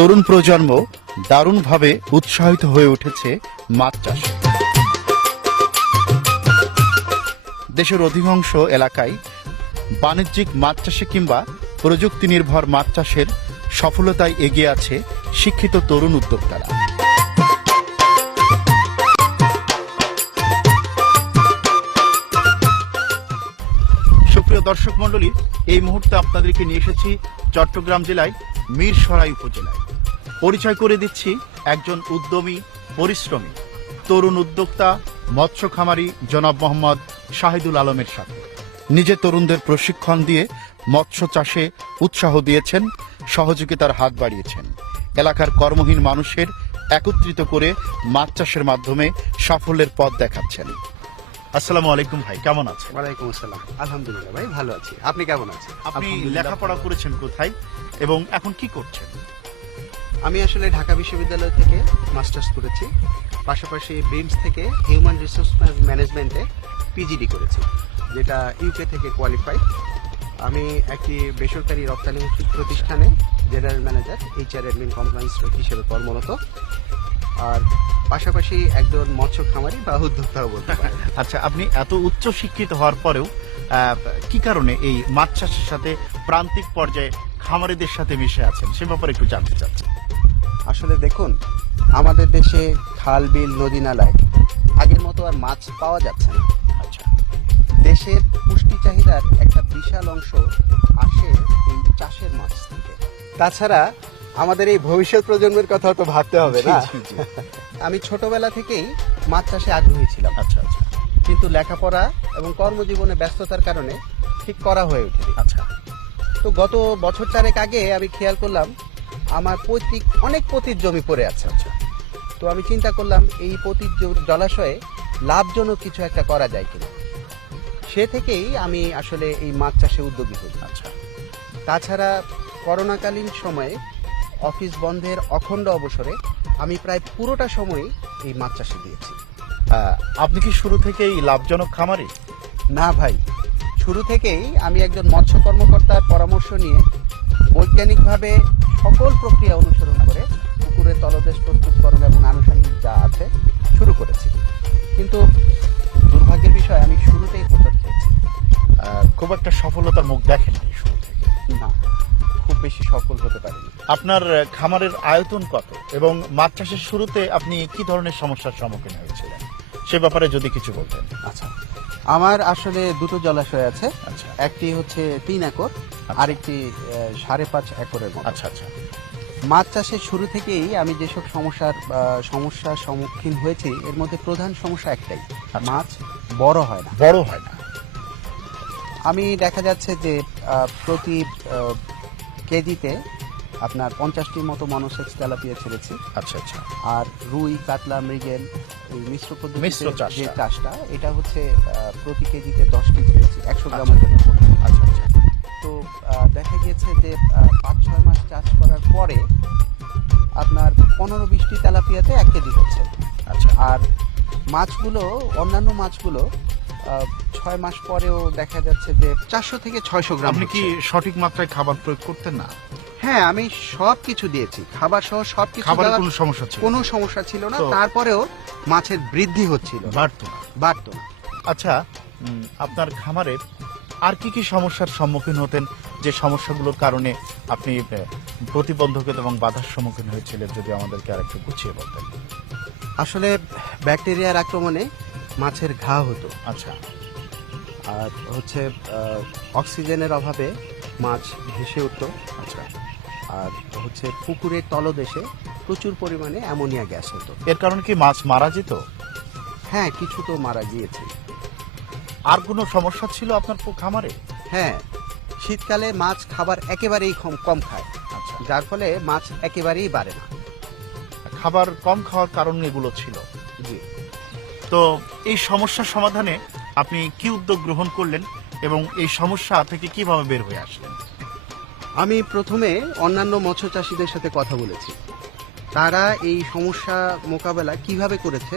তরুণ প্রজন্ম দারুণভাবে উৎসাহিত হয়ে উঠেছে মাছ চাষে। দেশের অধিকাংশ এলাকায় বাণিজ্যিক মাছ চাষে কিংবা প্রযুক্তি নির্ভর মাছ চাষের সফলতায় এগিয়ে আছে শিক্ষিত তরুণ উদ্যোক্তারা। সুপ্রিয় দর্শক মণ্ডলী, এই মুহূর্তে আপনাদেরকে নিয়ে এসেছি চট্টগ্রাম জেলায় মিরসরাই উপজেলায়। পরিচয় করে দিচ্ছি একজন উদ্যমী, পরিশ্রমী তরুণ উদ্যোক্তা মৎস্য খামারি জনাব মোহাম্মদ শাহিদুল আলমের সাথে। নিজে তরুণদের প্রশিক্ষণ দিয়ে মৎস্য চাষে উৎসাহ দিয়েছেন, সহযোগিতার হাত বাড়িয়েছেন, এলাকার কর্মহীন মানুষের একত্রিত করে মাছ চাষের মাধ্যমে সাফল্যের পথ দেখাচ্ছেন। আসসালামু আলাইকুম ভাই, কেমন আছেন? ওয়ালাইকুম আসসালাম। আলহামদুলিল্লাহ ভাই, ভালো আছি। আপনি কেমন আছেন? আপনি লেখাপড়া করেছেন কোথায় এবং এখন কি করছেন? আমি আসলে ঢাকা বিশ্ববিদ্যালয় থেকে মাস্টার্স করেছি, পাশাপাশি ব্রিমস থেকে হিউম্যান রিসোর্স ম্যানেজমেন্টে পিজিডি করেছি, যেটা ইউকে থেকে কোয়ালিফাইড। আমি একটি বেসরকারি রপ্তানি প্রতিষ্ঠানে general manager, HR admin compliance হিসেবে কর্মরত, আর পাশাপাশি একজন মৎস্য খামারি বা উদ্যোক্তাও বলতে পারেন। আচ্ছা, আপনি এত উচ্চ শিক্ষিত হওয়ার পরেও কি কারণে এই মাছ চাষের সাথে প্রান্তিক পর্যায়ে খামারিদের সাথে মিশে আছেন, সে ব্যাপারে একটু জানতে চাচ্ছি। আসলে দেখুন, আমাদের দেশে খাল, বিল, নদী নালায় আগের মতো আর মাছ পাওয়া যাচ্ছে না। আচ্ছা, দেশের পুষ্টি চাহিদার একটা বিশাল অংশ আসে এই চাষের মাছ থেকে। তাছাড়া আমাদের এই ভবিষ্যৎ প্রজন্মের কথা তো ভাবতে হবে না। জি, জি, জি। আমি ছোটবেলা থেকেই মাছ চাষে আগ্রহী ছিলাম, আচ্ছা আচ্ছা কিন্তু লেখাপড়া এবং কর্মজীবনে ব্যস্ততার কারণে ঠিক করা হয়ে ওঠেনি। আচ্ছা। তো গত বছর চারেক আগে আমি খেয়াল করলাম আমার পৈতৃক অনেক পতির জমি পড়ে আছে। আচ্ছা, তো আমি চিন্তা করলাম এই পতির জলাশয়ে লাভজনক কিছু একটা করা যায় কিনা। সে থেকেই আমি আসলে এই মাছ চাষে উদ্যোগী হই। আচ্ছা। তাছাড়া করোনাকালীন সময়ে অফিস বন্ধের অখণ্ড অবসরে আমি প্রায় পুরোটা সময় এই মাছ চাষে দিয়েছি। আপনি কি শুরু থেকেই লাভজনক খামারি? না ভাই, শুরু থেকেই আমি একজন মৎস্য কর্মকর্তার পরামর্শ নিয়ে বৈজ্ঞানিকভাবে সকল প্রক্রিয়া অনুসরণ করে পুকুরের তলদেশ প্রস্তুতকরণ এবং আনুষঙ্গিক যা আছে শুরু করেছি। কিন্তু দুর্ভাগ্যের বিষয়, আমি শুরুতেই হোঁচট খেয়েছি। খুব একটা সফলতার মুখ দেখেননি শুরু থেকে? না, খুব বেশি সফল হতে পারিনি। আপনার খামারের আয়তন কত এবং মাছ চাষের শুরুতে আপনি কি ধরনের সমস্যার সম্মুখীন হয়েছিলেন, সে ব্যাপারে যদি কিছু বলতেন। আচ্ছা, আমার আসলে দুটো জলাশয় আছে। আচ্ছা একটি হচ্ছে 3 একর, আরেকটি 5.5 একরের মতো। আচ্ছা আচ্ছা। মাছ চাষের শুরু থেকেই আমি যেসব সমস্যার সম্মুখীন হয়েছি, এর মধ্যে প্রধান সমস্যা একটাই, মাছ বড় হয় না। বড় হয় না। আমি দেখা যাচ্ছে যে প্রতি কেজিতে আপনার 50টির মতো মনোসেক্স তেলাপিয়া ছেড়েছি। আচ্ছা আচ্ছা। আর রুই, কাতলা, মৃগেল, এই মিশ্র মিশ্র পদ্ধতিতে চাষটা। যে চাষটা, এটা হচ্ছে প্রতি কেজিতে 10টি ছেড়েছি 100 গ্রামের জন্য। আচ্ছা আচ্ছা। তো দেখা গিয়েছে যে 5-6 মাস চাষ করার পরে আপনার 15-20টি তেলাপিয়াতে 1 কেজি হচ্ছে। আচ্ছা। আর মাছগুলো, অন্যান্য মাছগুলো 6 মাস পরেও দেখা যাচ্ছে যে 400 থেকে 600 গ্রাম। আপনি কি হচ্ছে। সঠিক মাত্রায় খাবার প্রয়োগ করতেন না? হ্যাঁ, আমি সবকিছু দিয়েছি, খাবার সহ সবকিছু। খাবারের দেওয়ার কোনো সমস্যা ছিল? কোনো সমস্যা ছিল না। তো- তারপরেও মাছের বৃদ্ধি হচ্ছিল, বাড়তো না। বাড়তো না। আচ্ছা, আপনার খামারে আর কি কি সমস্যার সম্মুখীন হতেন, যে সমস্যাগুলোর কারণে আপনি প্রতিবন্ধকতা এবং বাধার সম্মুখীন হয়েছিলেন, যদি আমাদেরকে আরেকটু গুছিয়ে বলতেন। আসলে ব্যাকটেরিয়ার আক্রমণে মাছের ঘা হতো। আচ্ছা আর হচ্ছে অক্সিজেনের অভাবে মাছ ভেসে উঠতো। আচ্ছা। আর হচ্ছে পুকুরের তলদেশে প্রচুর পরিমাণে অ্যামোনিয়া গ্যাস হতো। এর কারণে কি মাছ মারা যেত? হ্যাঁ, কিছু তো মারা গিয়েছে। আর কোনো সমস্যা ছিল আপনার খামারে? হ্যাঁ, শীতকালে মাছ খাবার একেবারেই কম খায়, আচ্ছা। যার ফলে মাছ একেবারেই বাড়ে না। খাবার কম খাওয়ার কারণ এগুলো ছিল। জি। তো এই সমস্যার সমাধানে আপনি কি উদ্যোগ গ্রহণ করলেন এবং এই সমস্যা থেকে কিভাবে বের হয়ে আসলেন? আমি প্রথমে অন্যান্য মৎস্য চাষীদের সাথে কথা বলেছি, তারা এই সমস্যা মোকাবেলা কিভাবে করেছে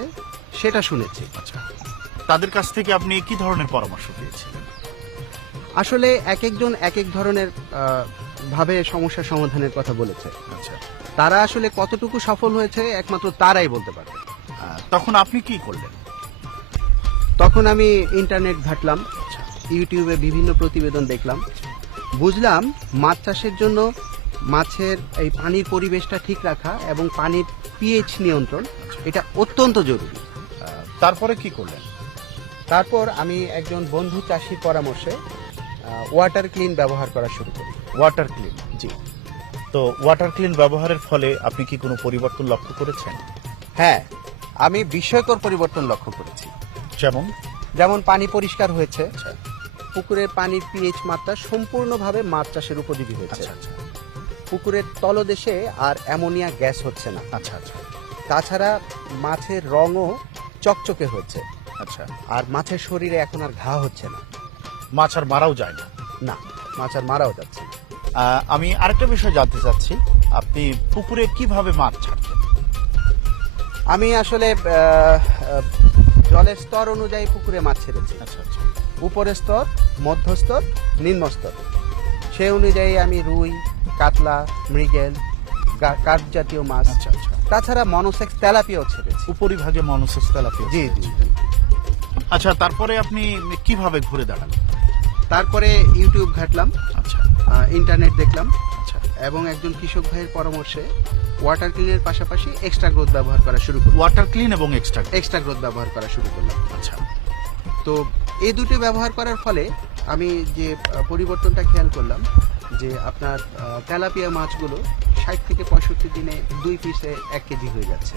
সেটা শুনেছি। আচ্ছা, তাদের কাছ থেকে আপনি কি ধরনের পরামর্শ পেয়েছিলেন? আসলে এক একজন এক এক ধরনের ভাবে সমস্যার সমাধানের কথা বলেছে। আচ্ছা, তারা আসলে কতটুকু সফল হয়েছে একমাত্র তারাই বলতে পারবে। তখন আপনি কি করলেন? তখন আমি ইন্টারনেট ঘাটলাম, ইউটিউবে বিভিন্ন প্রতিবেদন দেখলাম, বুঝলাম মাছ চাষের জন্য মাছের এই পানির পরিবেশটা ঠিক রাখা এবং পানির পিএইচ নিয়ন্ত্রণ এটা অত্যন্ত জরুরি। তারপরে কি করলেন? তারপর আমি একজন বন্ধু চাষির পরামর্শে ওয়াটার ক্লিন ব্যবহার করা শুরু করি। ওয়াটার ক্লিন, জি। তো ওয়াটার ক্লিন ব্যবহারের ফলে আপনি কি কোনো পরিবর্তন লক্ষ্য করেছেন? হ্যাঁ, আমি বিস্ময়কর পরিবর্তন লক্ষ্য করেছি। যেমন পানি পরিষ্কার হয়েছে, পুকুরের পানির পিএইচ মাত্রা সম্পূর্ণভাবে মাছ চাষের উপযোগী হয়েছে। আচ্ছা, পুকুরের তলদেশে আর অ্যামোনিয়া গ্যাস হচ্ছে না। আচ্ছা, আচ্ছা, তাছাড়া মাছের রঙও চকচকে হচ্ছে। আচ্ছা। আর মাছের শরীরে এখন আর ঘা হচ্ছে না। মাছ আর মারাও যায় না। না, মাছ আর মারাও যাচ্ছে না। আমি আরেকটা বিষয় জানতে চাচ্ছি, আপনি পুকুরে কিভাবে মাছ ছাড়ছেন? আমি আসলে জলের স্তর অনুযায়ী পুকুরে মাছ ছেড়েছি। আচ্ছা, আচ্ছা, উপরের স্তর, মধ্যস্তর, নিম্ন স্তর, সেই অনুযায়ী আমি রুই, কাতলা, মৃগেল, কার্প জাতীয় মাছ, আচ্ছা, আচ্ছা। তাছাড়া মনোসেক্স তেলাপিয়াও ছেড়েছি। উপরিভাগে মনোসেক্স তেলাপিয়া। জি জি। আচ্ছা, তারপরে আপনি কিভাবে ঘুরে দাঁড়ান? তারপরে ইউটিউব ঘাটলাম, আচ্ছা, ইন্টারনেট দেখলাম, আচ্ছা। এবং একজন কৃষক ভাইয়ের পরামর্শে ওয়াটার ক্লিনের পাশাপাশি এক্সট্রা গ্রোথ ব্যবহার করা শুরু করলাম। ওয়াটার ক্লিন এবং এক্সট্রা গ্রোথ ব্যবহার করা শুরু করলাম। আচ্ছা। তো এই দুটো ব্যবহার করার ফলে আমি যে পরিবর্তনটা খেয়াল করলাম যে আপনার তেলাপিয়া মাছগুলো 60 থেকে 65 দিনে 2 পিসে 1 কেজি হয়ে যাচ্ছে।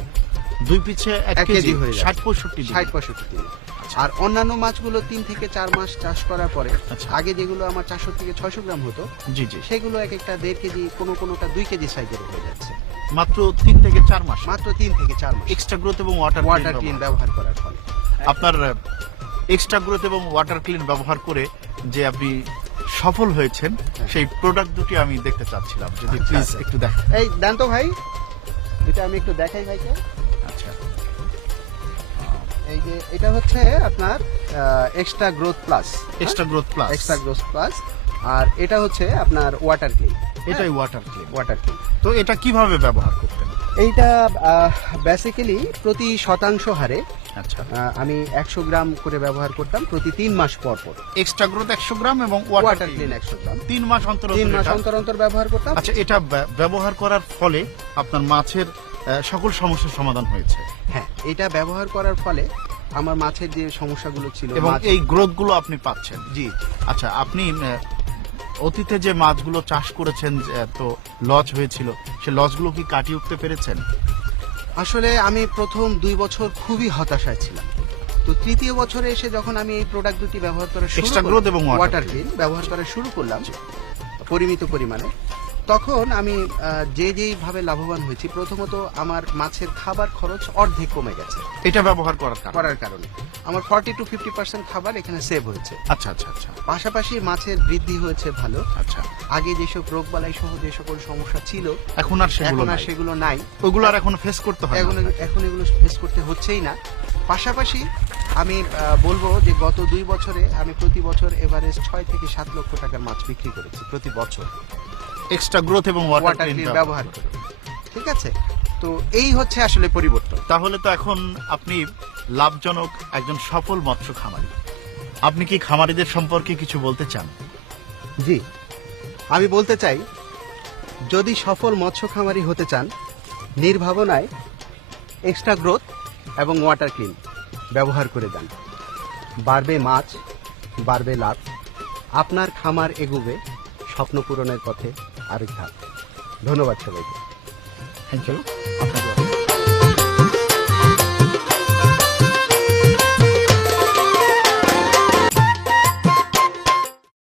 2 পিছে 1 এক কেজি কেজি হয়ে যাচ্ছে। 60-65 দিন। 60-65 দিনে। আর অন্যান্য মাছগুলো 3 থেকে 4 মাস চাষ করার পরে, আচ্ছা। আগে যেগুলো আমার 400 থেকে 600 গ্রাম হতো, জি জি। সেগুলো এক একটা 1.5 কেজি, কোনোটা 2 কেজি সাইজের হয়ে যাচ্ছে মাত্র 3 থেকে 4 মাস। মাত্র 3 থেকে 4 মাস এক্সট্রা গ্রোথ এবং ওয়াটার ক্লিন ব্যবহার করার ফলে। আপনার এক্সট্রা গ্রোথ এবং ওয়াটার ক্লিন ব্যবহার করে যে আপনি সফল হয়েছেন, সেই প্রোডাক্ট দুটি আমি দেখতে চাচ্ছিলাম, যদি আচ্ছা, প্লিজ আচ্ছা। একটু দেখ। এই দেন তো ভাই, এটা আমি একটু দেখাই ভাইকে। আচ্ছা, এই যে এটা হচ্ছে আপনার extra growth plus. Extra growth plus. Extra growth plus. আর এটা হচ্ছে আপনার ওয়াটার ক্লিন। এটাই ওয়াটার ক্লিন। Water clean. তো এটা কিভাবে ব্যবহার করতেন? এইটা বেসিক্যালি প্রতি শতাংশ হারে আচ্ছা। আমি 100 গ্রাম করে ব্যবহার করতাম প্রতি 3 মাস পর পর। এক্সট্রা গ্রোথ 100 গ্রাম এবং ওয়াটার ক্লিন 100 গ্রাম 3 মাস অন্তর 3 মাস এটা- অন্তর অন্তর ব্যবহার করতাম। আচ্ছা, এটা ব্যবহার করার ফলে আপনার মাছের সকল সমস্যার সমাধান হয়েছে হ্যাঁ, এটা ব্যবহার করার ফলে আমার মাছের যে সমস্যাগুলো ছিল এবং এই গ্রোথ গুলো আপনি পাচ্ছেন। জি। আচ্ছা, আপনি অতীতে যে মাছগুলো চাষ করেছেন, তো লস হয়েছিল, সে লসগুলো কি কাটিয়ে উঠতে পেরেছেন? আসলে আমি প্রথম 2 বছর খুবই হতাশায় ছিলাম। তো তৃতীয় বছরে এসে যখন আমি এই প্রোডাক্ট দুটি ব্যবহার করা শুরু Extra করলাম, growth এবং water ওয়াটার clean। ক্লিন ব্যবহার করা শুরু করলাম পরিমিত পরিমাণে, তখন আমি যেইভাবে লাভবান হয়েছি, প্রথমত আমার মাছের খাবার খরচ অর্ধেক কমে গেছে এটা ব্যবহার করার কারণে। আমার 40 to 50% খাবার এখানে সেভ হয়েছে। আচ্ছা, আচ্ছা, আচ্ছা, পাশাপাশি মাছের বৃদ্ধি হয়েছে ভালো। আচ্ছা। আগে যেসব রোগবালাই সহ যে সকল সমস্যা ছিল, এখন আর সেগুলো এখন আর নাই। সেগুলো নাই। ওগুলো আর এখন ফেস করতে হয় না। এখন এগুলো ফেস করতে হচ্ছেই না। পাশাপাশি আমি বলবো যে গত 2 বছরে আমি প্রতি বছর এভারেজ 6 থেকে 7 লক্ষ টাকার মাছ বিক্রি করেছি প্রতি বছর এক্সট্রা গ্রোথ এবং ওয়াটার ওয়াটার ক্লিন ক্লিন ব্যবহার করে। ঠিক আছে, তো এই হচ্ছে আসলে পরিবর্তন। তাহলে তো এখন আপনি লাভজনক একজন সফল মৎস্য খামারি। আপনি কি খামারিদের সম্পর্কে কিছু বলতে চান? জি, আমি বলতে চাই, যদি সফল মৎস্য খামারি হতে চান, নির্ভাবনায় এক্সট্রা গ্রোথ এবং ওয়াটার ক্লিন ব্যবহার করে যান। বাড়বে মাছ, বাড়বে লাভ, আপনার খামার এগুবে স্বপ্ন পূরণের পথে আরেক ধাপ। ধন্যবাদ সবাইকে। Thank you.